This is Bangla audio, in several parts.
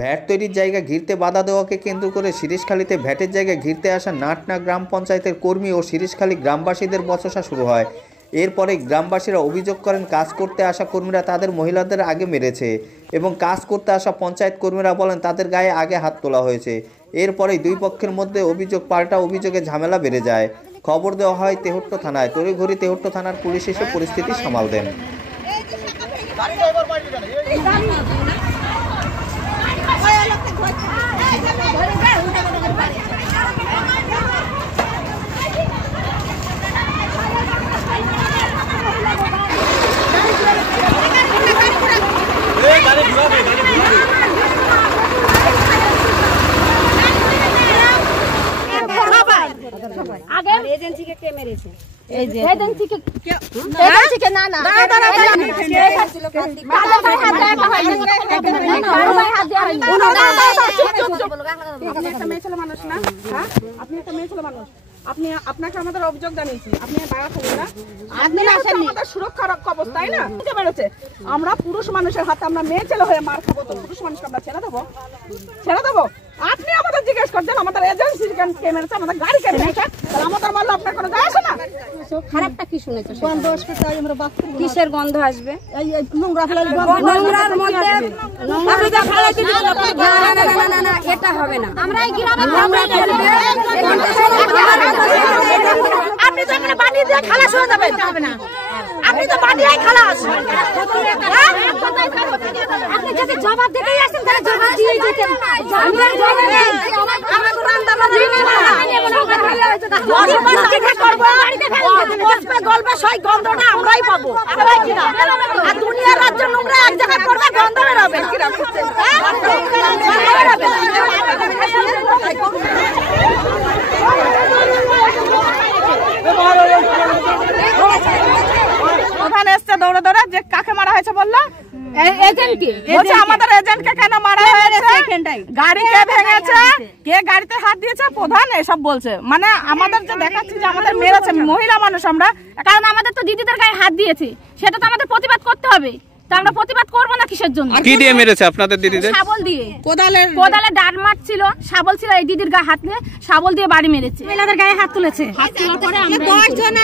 ভ্যাট তৈরির জায়গা ঘিরতে বাধা দেওয়াকে কেন্দ্র করে শিরিশখালীতে ভ্যাটের জায়গা ঘিরতে আসা নাটনা গ্রাম পঞ্চায়েতের কর্মী ও শিরিশখালী গ্রামবাসীদের বচসা শুরু হয়। এরপরে গ্রামবাসীরা অভিযোগ করেন কাজ করতে আসা কর্মীরা তাদের মহিলাদের আগে মেরেছে এবং কাজ করতে আসা পঞ্চায়েত কর্মীরা বলেন তাদের গায়ে আগে হাত তোলা হয়েছে। এরপরেই দুই পক্ষের মধ্যে অভিযোগ পাল্টা অভিযোগে ঝামেলা বেড়ে যায়। খবর দেওয়া হয় তেহট্ট থানায়। তড়িঘড়ি তেহট্ট থানার পুলিশ এসে পরিস্থিতি সামাল দেন। আপনাকে আমাদের অভিযোগ জানিয়েছি, আপনি আমাদের সুরক্ষা রক্ষা অবস্থা তাই না বেরোচ্ছে। আমরা পুরুষ মানুষের হাতে আমরা মেয়ে ছেলে হয়ে মার খাবো, তো পুরুষ মানুষকে আমরা ছেড়ে দেবো? আপনি আমাদের জিজ্ঞেস করছেন আমাদের এজেন্সি কে মেরেছে, আমাদের গাড়ি কে মেরেছে, তাহলে আমাদের মারলে আপনার কোনো যায় আসে না? খারাপটা কি শুনেছো? গন্ধ আসবে, তাই আমরা বাথরুম কিসের গন্ধ আসবে? এই নোংরা ফেলার গন্ধ, নোংরার মধ্যে নোংরা ফেলাই দিলে না এটা হবে না। আমরা এই গ্রামে আপনি তো এখানে বাড়ি দিয়ে খালাস হয়ে যাবেন, হবে না। আপনি তো বাড়ি দিয়ে খালাস, আপনি যদি জবাব দিতেই আসেন তাহলে জবাব দিয়ে দিতেন। আমরা জবাব নেই, আমার কোন আন্দোলন নেই না। গল্পে সেই গন্ধটা আমরাই পাবো, আমরাই কিনা। আর দুনিয়ার রাজ্য নোংরা এক জায়গায় করবে, গন্ধ বেরোবে। প্রধান এসছে দৌড়ে দৌড়ে, যে কাকে মারা হয়েছে বললো? আমাদের এজেন্টকে কেন মারা হয়েছে, গাড়িকে ভেঙেছে, কে গাড়িতে হাত দিয়েছে, প্রধান এসব বলছে। মানে আমাদের যে দেখাচ্ছি যে আমাদের মেরেছে, মহিলা মানুষ আমরা, কারণ আমাদের তো দিদিদের গায়ে হাত দিয়েছে, সেটা তো আমাদের প্রতিবাদ করতে হবে। তা আমরা প্রতিবাদ করবো না কিসের জন্য? কি দিয়ে মেরেছে আপনাদের দিদিদের? শাবল দিয়ে, কোদালে ডার মারছিল, শাবল ছিল এই দিদির গায়ে হাত দিয়ে, শাবল দিয়ে বাড়ি মেরেছে। মহিলাদের গায়ে হাত তুলেছে, হাত তোলার পরে 10 জন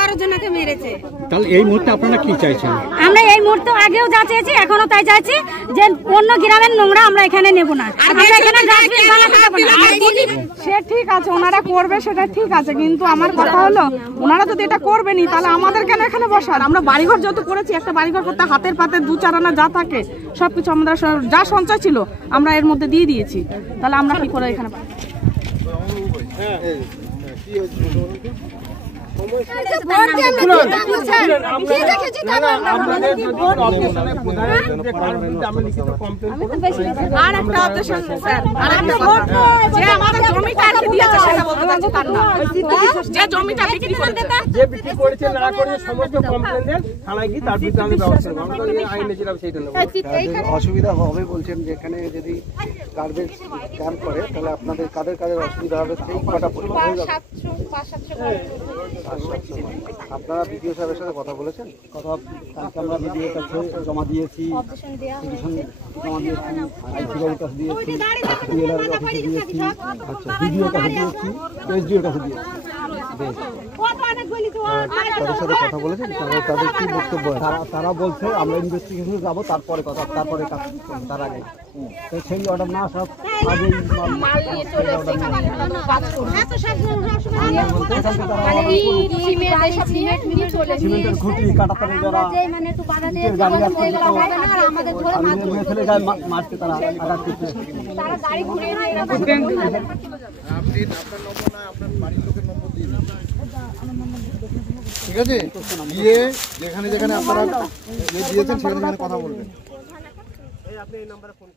11 জনকে মেরেছে। তাহলে এই মুহূর্তে আপনারা কি চাইছেন? আমরা এই মুহূর্তে আগেও যা চেয়েছি এখনো তাই চাইছি, যে অন্য গ্রামের নোংরা আমরা এখানে নেব না, আমরা এখানে ডাস্টবিন বানাতে দেব না। সে ঠিক আছে, ওনারা করবে সেটা ঠিক আছে, কিন্তু আমার কথা হলো ওনারা যদি এটা করবেনি তাহলে আমাদের কেন এখানে বসার? আমরা বাড়িঘর যত করেছি, একটা বাড়িঘর করতে হাতের পাতে 2-4 আনা যা থাকে সবকিছু আমরা যা সঞ্চয় ছিল আমরা এর মধ্যে দিয়ে দিয়েছি, তাহলে আমরা কি করে এখানে আর একটা অবজেকশন স্যার, যে আমাদের জমিটা আর কি দিয়েছে সেটা বলতে চাচ্ছি, তার না যে জমিটা বিক্রি করতে, যে বিক্রি করেছে না করে সমস্ত কমপ্লেইন দেন থানায় গিয়ে, তার বিরুদ্ধে আমি ব্যবস্থা নেব। আমরা তো আইনে যেটা সেইটা নেব। অসুবিধা হবে বলছেন, যেখানে যদি গার্বেজ ক্যাম্প করে তাহলে আপনাদের কাদের কাদের অসুবিধা হবে? সেই কটা পরিমাণ হয়ে যাবে? 500-700। আপনারা বিডিও সাহেবের সাথে কথা বলেছেন? কথা কালকে আমরা ভিডিও কাছে জমা দিয়েছি, জমা দিয়েছি, আইসিআর কাছে দিয়েছি, ডিএলআর অফিসে দিয়েছি, আচ্ছা ভিডিও কাছে দিয়েছি, এসডিওর কাছে দিয়েছি। তাদের সাথে কথা বলেছেন? তাদের কি বক্তব্য? তারা বলছে আমরা ইনভেস্টিগেশনে যাবো, তারপরে কথা, তারপরে কাজ, তার আগে সেই অর্ডার না আসার আগেই সিমেন্টের খুঁটি কাটাতারের বেড়া গাড়ি আসছে, ছেলে গায়ে মারছে, তারা আঘাত করছে। ঠিক আছে, গিয়ে যেখানে যেখানে আপনারা দিয়েছেন সেখানে কথা বলবেন। আপনি এই নাম্বারে ফোন